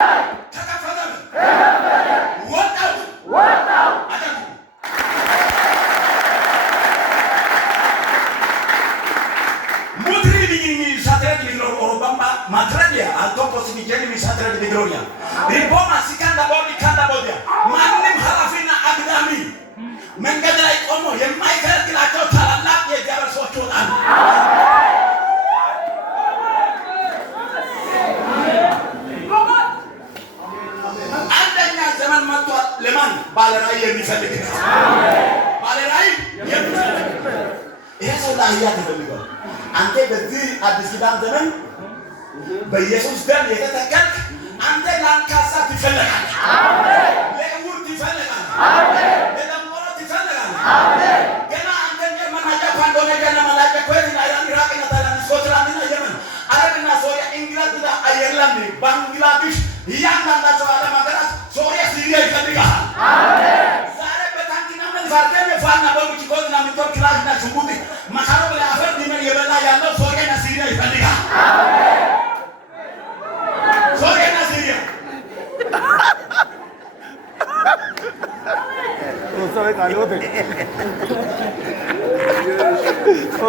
ተከፈተ ወጣው አደረኩ ሙትሪ ቢኒ ሳትረድ ቢግሮ ኦሮባማ ማትረዲያ አልቶፖስ ቢጀኒ ሳትረድ ቢግሮያ ሪቦማ ሲካንዳ ቦዲ ካንዳ ቦዲያ ማንም ሐላፊና አግዳሚ መንገድ ላይ ቆሞ የማይከለክላቸው ታላላቅ የእግዚአብሔር ሰዎች ወጣሉ። አንደኛ ዘመን መጥቷል። ለማን ባለራዕይ የሚፈልግ ባለራዕይ የሚፈልግ ይሄ ሰው ላህያ ተፈልጓል። አንተ በዚህ አዲስ ኪዳን ዘመን በኢየሱስ ደም የተተከልክ አንተ ላንካሳ ትፈልጋለህ። አሜን። ለዕውር ትፈልጋለህ። አሜን። ለደንቆሮ ትፈልጋለህ። አሜን። ገና አንተ የመናጃ ፓንዶነ ገና መላጃ ኮይና ኢራን ኢራቅና ታይላንድ ስኮትላንድና የመን አረብና ሶሪያ እንግሊዝና አየርላንድ ባንግላዴሽ እያንዳንዳቸው ዓለም ሀገራት ሶሪያ ሲሪያ ይፈልጋል። አሜን። ዛሬ በታንኪና መንፋርተን ፋና በውጭ ኮዝና ምቶር ክላሽና ሽጉጥ ማካሮ ለአፈር ዲመን የበላ ያለው ሶሪያና ሲሪያ ይፈልጋል። አሜን። ሶሪያና ሲሪያ Soy calote.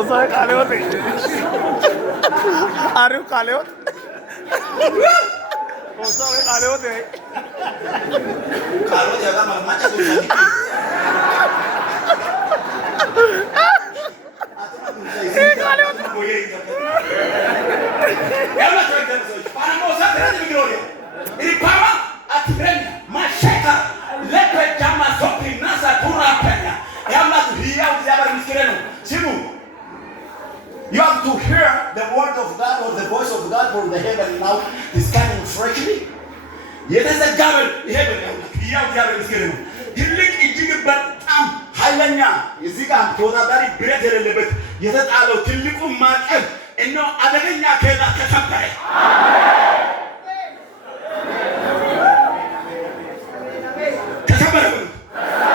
Soy calote. Are calote? Soy calote. Calote agak macam tu sakit. Calote. Ela tu entende isso? Para mostrar que ele glória. Ele fala a trena, macheca, lepe jama sopri nasa pura pena. Ela tu ria o diabo misquereno. Simu. You have to hear the word of God or the voice of God from the heaven now is coming freshly. የተዘጋበል ይሄበል ያው ያው ምስኪን ትልቅ እጅግ በጣም ኃይለኛ እዚህ ጋር ተወዳዳሪ ብረት የሌለበት የተጣለው ትልቁ ማዕቀብ እነሆ አደገኛ ከዛ ተሰበረ። አሜን።